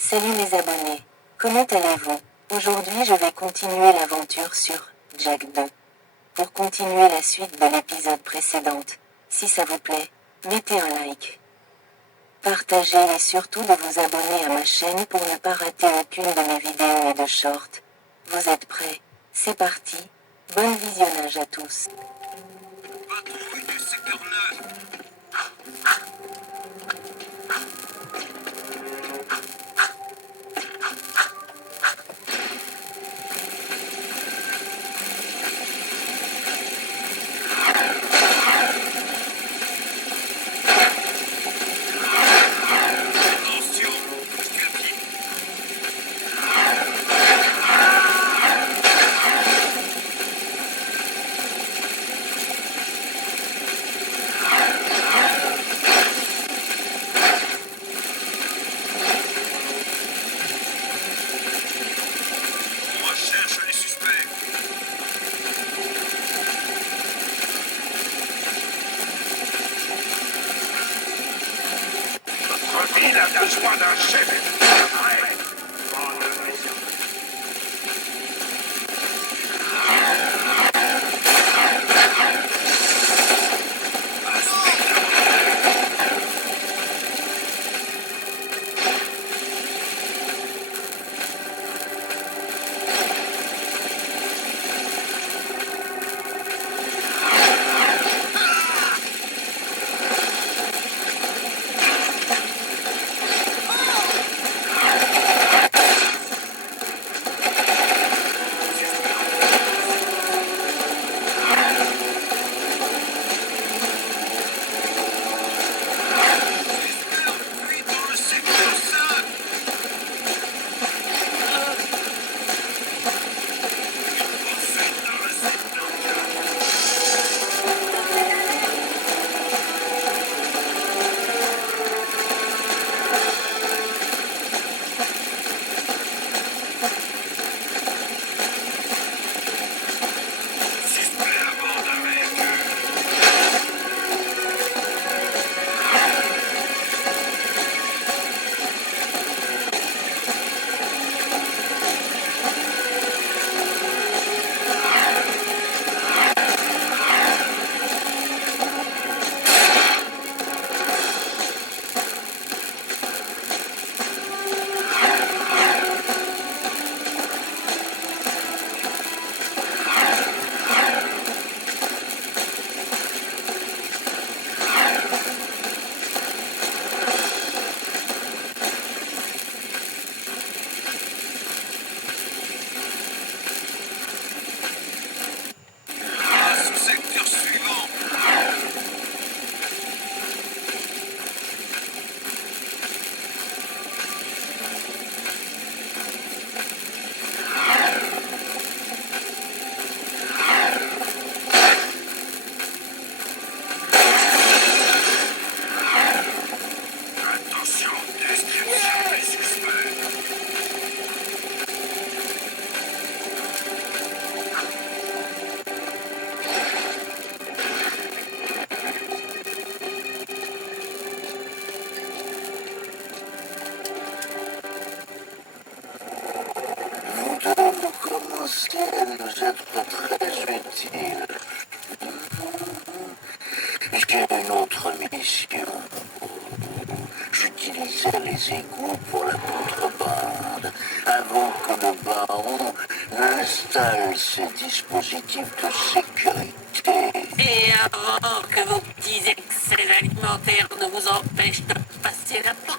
Salut les abonnés, comment allez-vous? Aujourd'hui je vais continuer l'aventure sur Jack 2. Pour continuer la suite de l'épisode précédent, si ça vous plaît, mettez un like. Partagez et surtout de vous abonner à ma chaîne pour ne pas rater aucune de mes vidéos et de shorts. Vous êtes prêts? C'est parti, bon visionnage à tous. Patrouille du secteur 9. Attention, bouge-tu à pied. On recherche les suspects. Notre ville a besoin d'un chef. Prêt. Bonne mission. Puis dans le secteur 5. Poursuite dans le secteur 4. Suspect à bord d'un véhicule. Passe au secteur suivant. Attention, description des suspects. Vous deux, vous commencez à nous être très utiles. J'ai une autre mission. J'utilisais les égouts pour la contrebande avant que le baron n'installe ses dispositifs de sécurité. Et avant que vos petits excès alimentaires ne vous empêchent de passer la porte.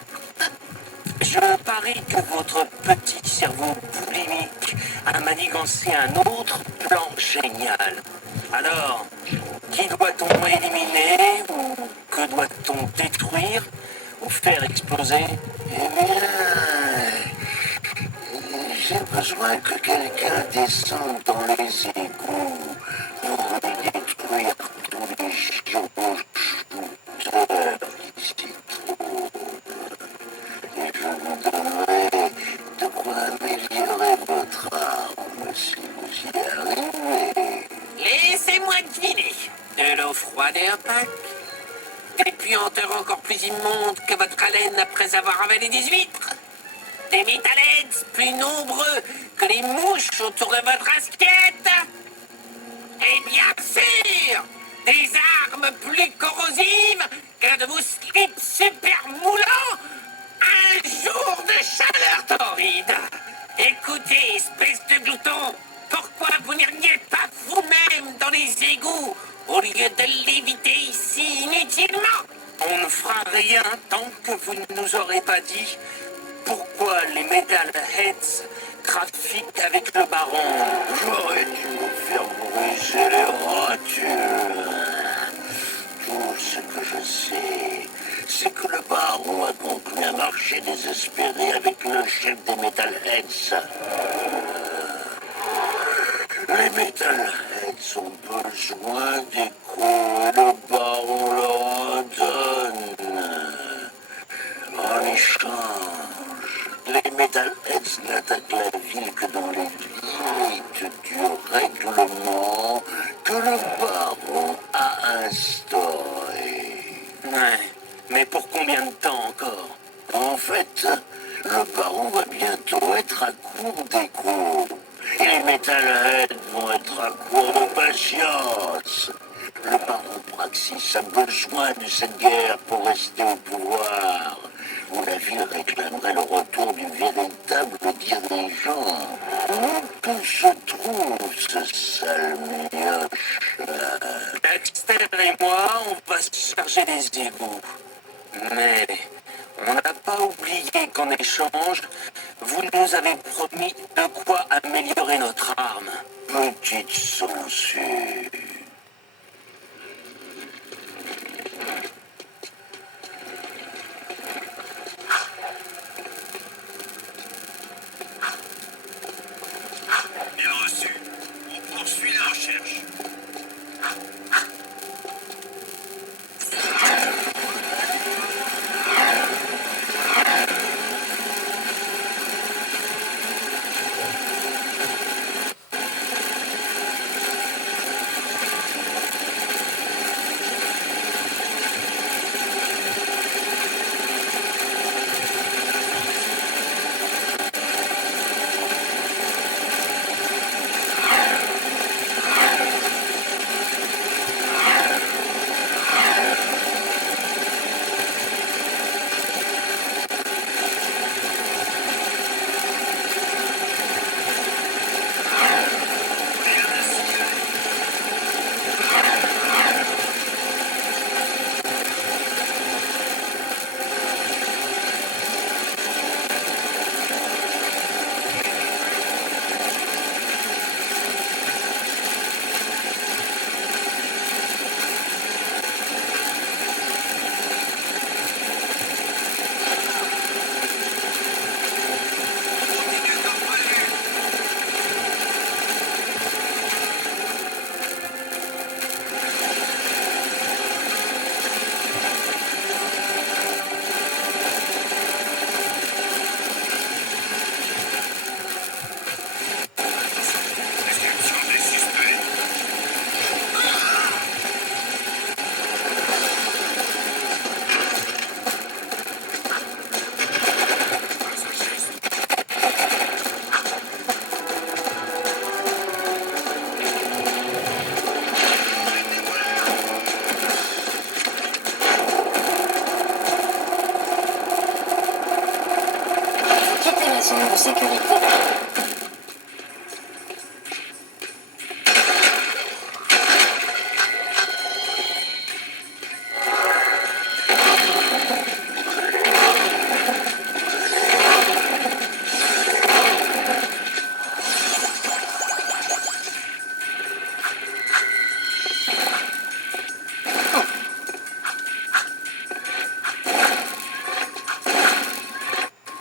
Je parie que votre petit cerveau boulimique a manigancé un autre plan génial. Alors, qui doit-on éliminer ou que doit-on détruire ou faire exploser? Eh bien, j'ai besoin que quelqu'un descende dans les égouts pour y détruire tous les gyrochouteurs qui s'y trouvent. Et je vous donnerai de quoi améliorer votre arme si vous y arrivez. Laissez-moi deviner. De l'eau froide et opaque. Des puanteurs encore plus immondes que votre haleine après avoir avalé des huîtres. Des Metalheads plus nombreux que les mouches autour de votre assiette? Et bien sûr, des armes plus corrosives qu'un de vos slips super moulants? Un jour de chaleur torride. Écoutez, espèce de glouton, pourquoi vous n'iriez pas vous-même dans les égouts au lieu de l'éviter ici inutilement? On ne fera rien tant que vous ne nous aurez pas dit pourquoi les Metalheads trafiquent avec le baron. J'aurais dû me faire briser les rotules. Tout ce que je sais, c'est que le baron a conclu un marché désespéré avec le chef des Metalheads. Les Metalheads ont besoin d'écho et le baron leur en donne. En échange, les Metalheads n'attaquent la ville que dans les limites du règlement que le baron a instauré. Ouais, mais pour combien de temps encore? En fait, le baron va bientôt être à court d'écho. Et les Metalheads vont être à court de patience. Le baron Praxis a besoin de cette guerre pour rester au pouvoir. Où la ville réclamerait le retour du véritable dirigeant. Où tout se trouve, ce sale mioche? Dexter et moi, on va se charger des égouts. Mais on n'a pas oublié qu'en échange, vous nous avez promis de quoi améliorer notre arme. Petite censure. Bien reçu. On poursuit la recherche. zone de sécurité.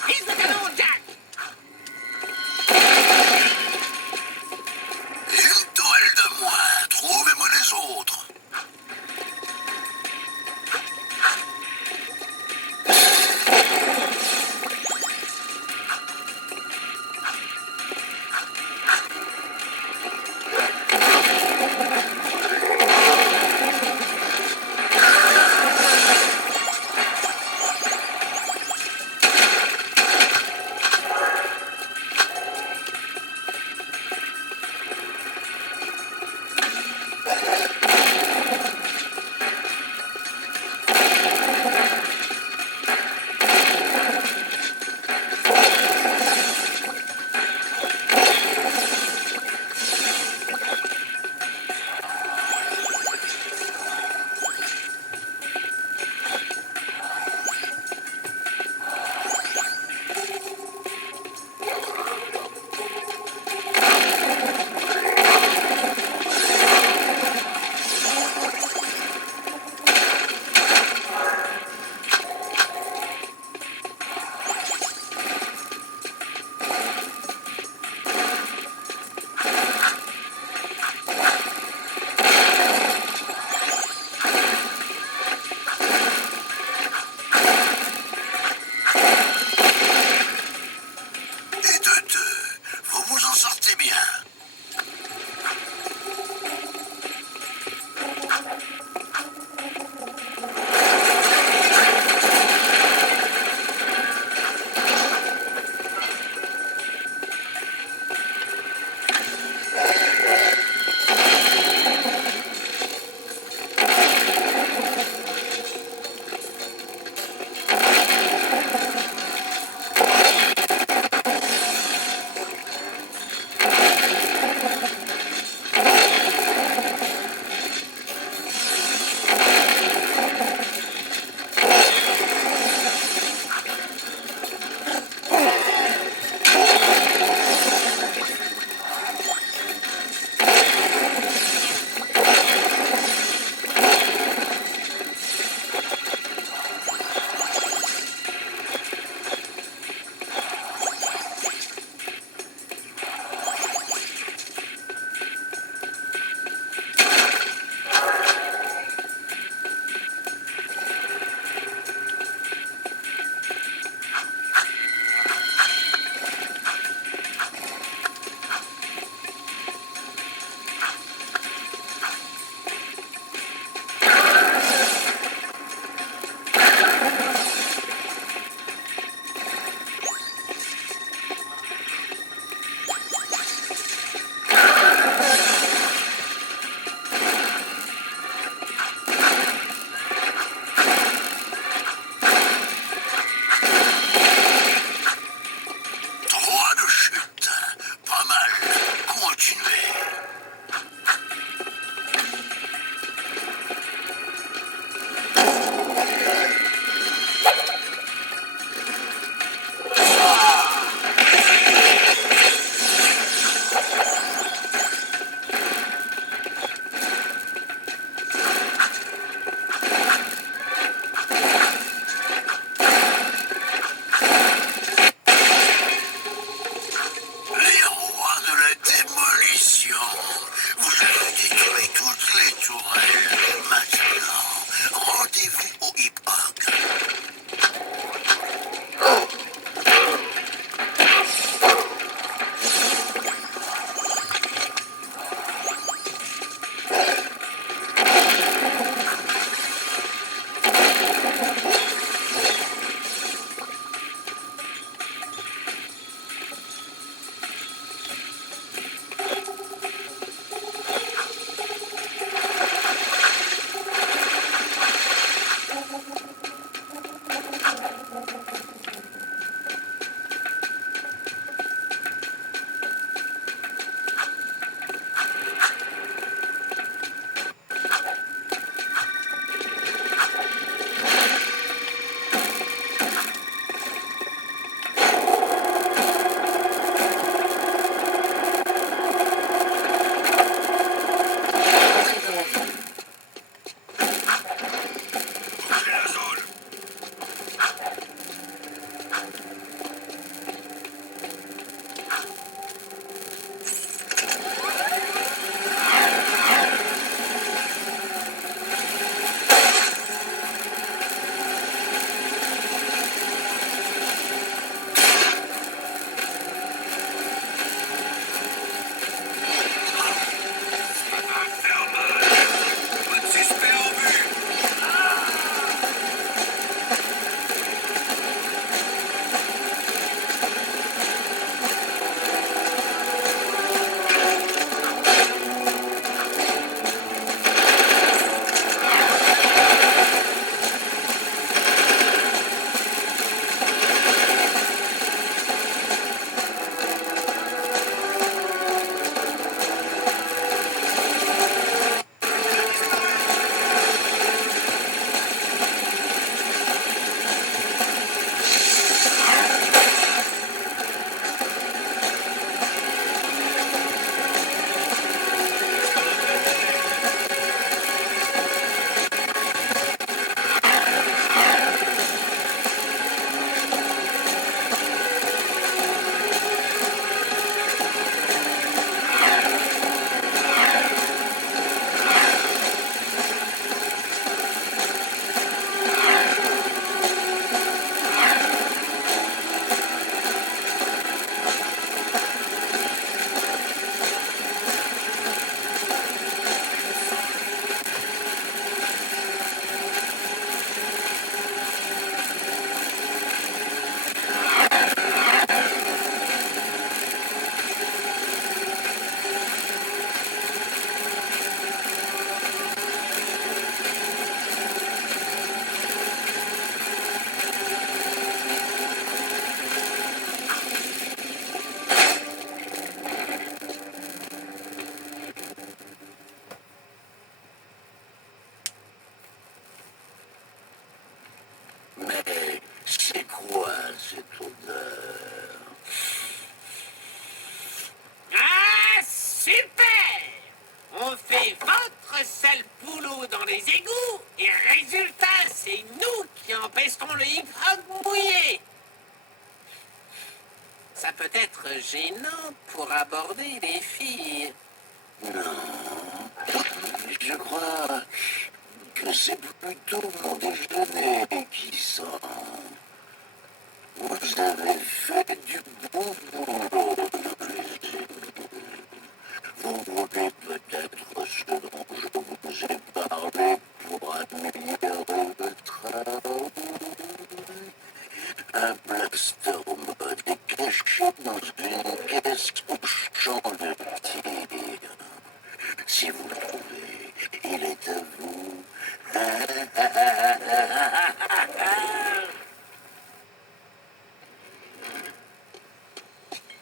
Vise le canon, Jack! ça peut être gênant pour aborder les filles. Non, je crois que c'est plutôt mon déjeuner qui sent. Vous avez fait du bon boulot dans les égouts. Vous voulez peut-être ce dont je vous ai parlé pour améliorer le travail. Un blaster mode est caché dans une caisse au champ de tir. Si vous le trouvez, il est à vous.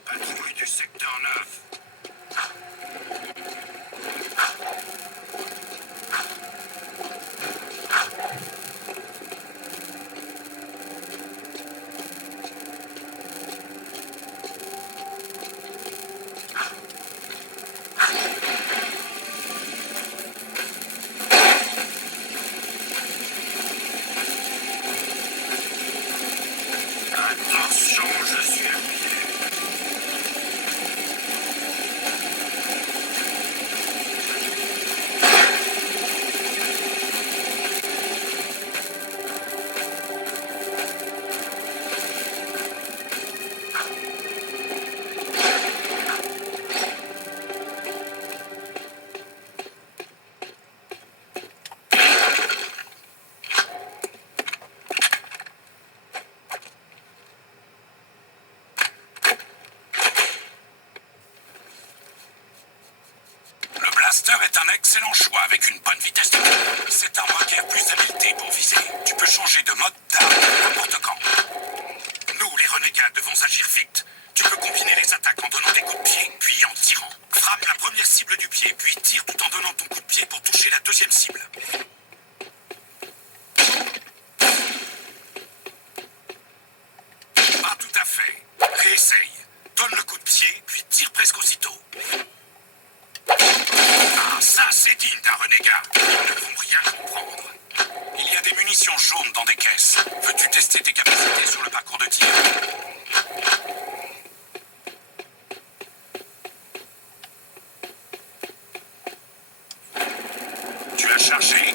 Patrouille du secteur 9. Attention, je suis appuyé. Le blaster est un excellent choix avec une bonne vitesse de tir. Cette arme requiert plus d'habileté pour viser. Tu peux changer de mode d'arme n'importe quand. Nous, les renégats, devons agir vite. Tu peux combiner les attaques en donnant des coups de pied, puis en tirant. Frappe la première cible du pied, puis tire tout en donnant ton coup de pied pour toucher la deuxième cible. Pas tout à fait. Réessaye. Donne le coup de pied, puis tire presque aussitôt. Ah, ça, c'est digne d'un renégat. Ils ne vont rien comprendre. Il y a des munitions jaunes dans des caisses. Veux-tu tester tes capacités sur le parcours de tir? Tu as chargé?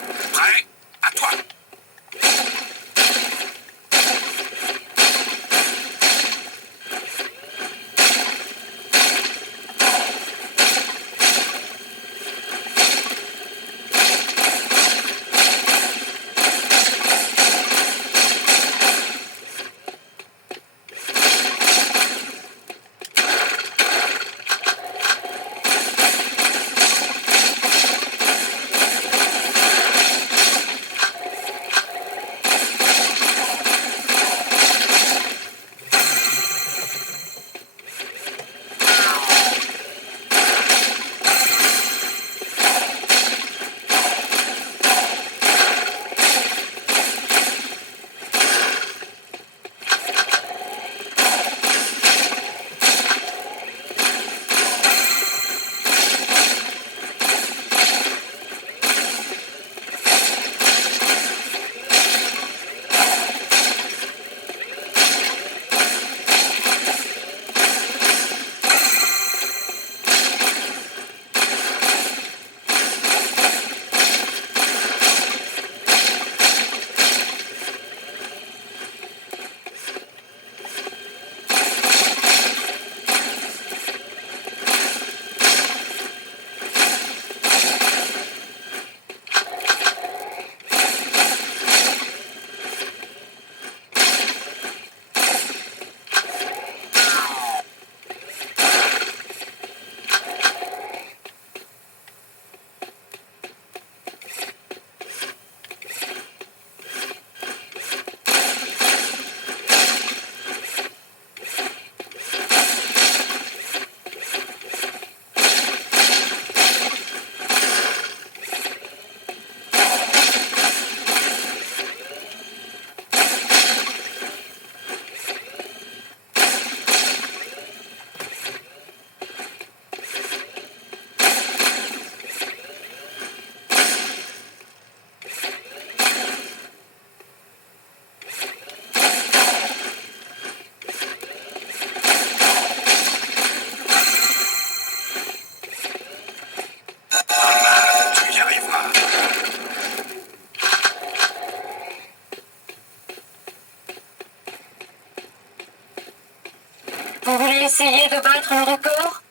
Vous voulez essayer de battre le record?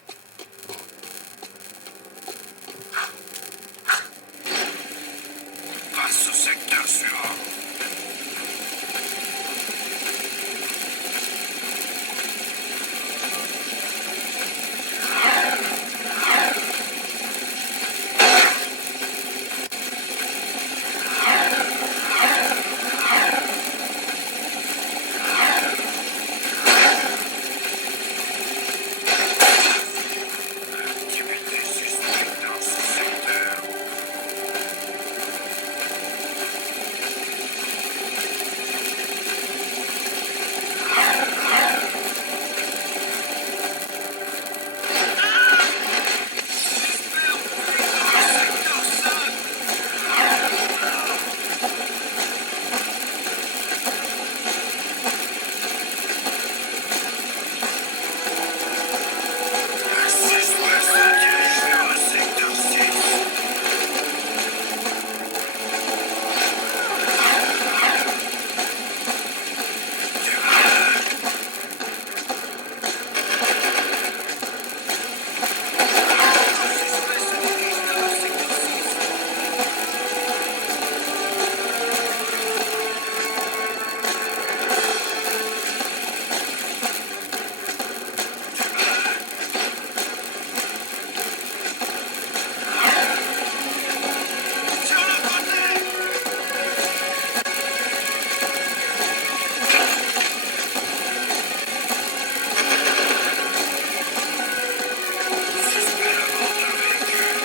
Passe au secteur suivant. Activité suspecte dans ce secteur. Un suspect se dirige vers le secteur 6. Sur le côté! Suspect à bord d'un véhicule.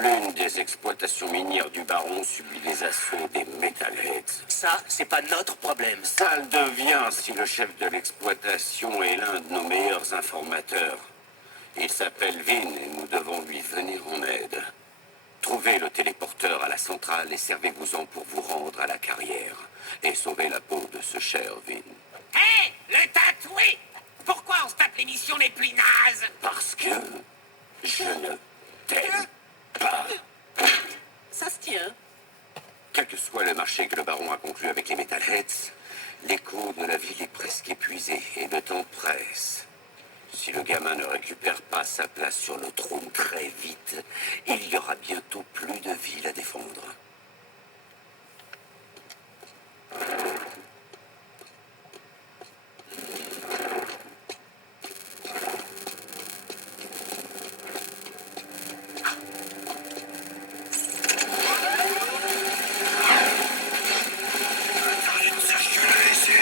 L'une des exploitations minières du baron subit les assauts des Metalheads. Ça, c'est pas notre problème. Ça le devient si le chef de l'exploitation est l'un de nos meilleurs informateurs. Il s'appelle Vin et nous devons lui venir en aide. Trouvez le téléporteur à la centrale et servez-vous-en pour vous rendre à la carrière. Et sauver la peau de ce cher Vin. Hé, le tatoué! Pourquoi on se tape l'émission les plus nazes? Parce que je ne t'aime pas. Ça se tient. Quel que soit le marché que le baron a conclu avec les Metalheads, l'écho de la ville est presque épuisé et le temps presse. Si le gamin ne récupère pas sa place sur le trône très vite, il y aura bientôt plus de ville à défendre. Interdit de circuler ici.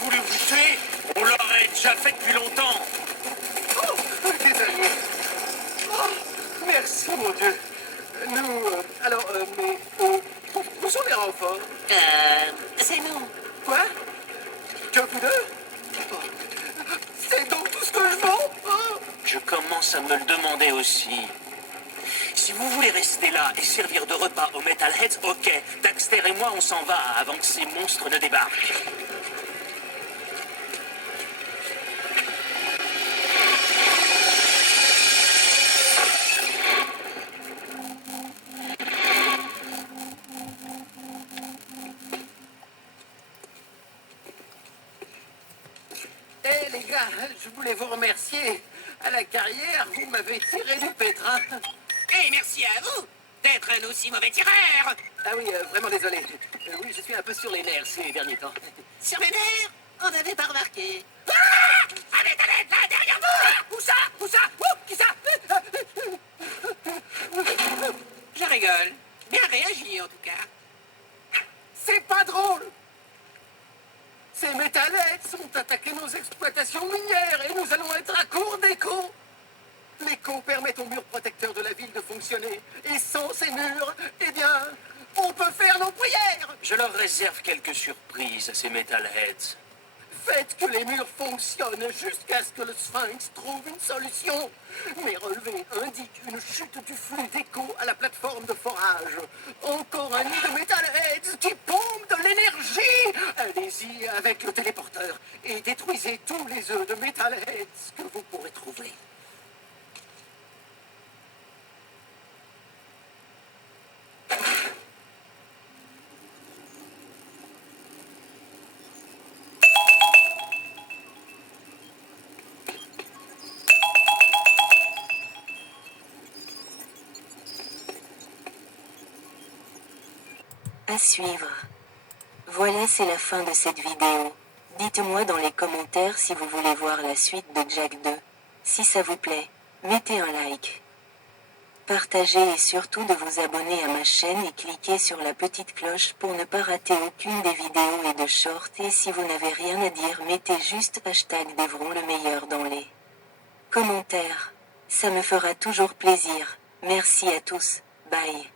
voulu vous tuer, on l'aurait déjà fait depuis longtemps. Oh, désolé. Oh, merci, mon Dieu. Nous, mais où sont les renforts? C'est nous. Quoi? Que vous deux? Oh, c'est donc tout ce que je vaux? Oh. Je commence à me le demander aussi. Si vous voulez rester là et servir de repas aux Metalheads, ok. Daxter et moi, on s'en va avant que ces monstres ne débarquent. Eh les gars, je voulais vous remercier. À la carrière, vous m'avez tiré du pétrin. Et merci à vous d'être un aussi mauvais tireur. Ah oui, vraiment désolé. Oui, je suis un peu sur les nerfs ces derniers temps. Sur les nerfs, on n'avait pas remarqué. Ah, allez, là, derrière vous. Où ça? Qui ça? Je rigole. Bien réagi, en tout cas. C'est pas drôle. Ces Metalheads ont attaqué nos exploitations minières et nous allons être à court d'écho. L'écho permet aux murs protecteurs de la ville de fonctionner. Et sans ces murs, eh bien, on peut faire nos prières. Je leur réserve quelques surprises à ces Metalheads. Faites que les murs fonctionnent jusqu'à ce que le Sphinx trouve une solution. Mes relevés indiquent une chute du flux d'écho à la plateforme de forage. Encore un nid de Metalheads qui pompe de l'énergie. Allez-y avec le téléporteur et détruisez tous les œufs de Metalheads que vous pourrez trouver. À suivre. Voilà, c'est la fin de cette vidéo. Dites-moi dans les commentaires si vous voulez voir la suite de Jak 2. Si ça vous plaît, mettez un like. Partagez et surtout de vous abonner à ma chaîne et cliquez sur la petite cloche pour ne pas rater aucune des vidéos et de shorts. Et si vous n'avez rien à dire, mettez juste #Devron le meilleur dans les commentaires. Ça me fera toujours plaisir. Merci à tous. Bye.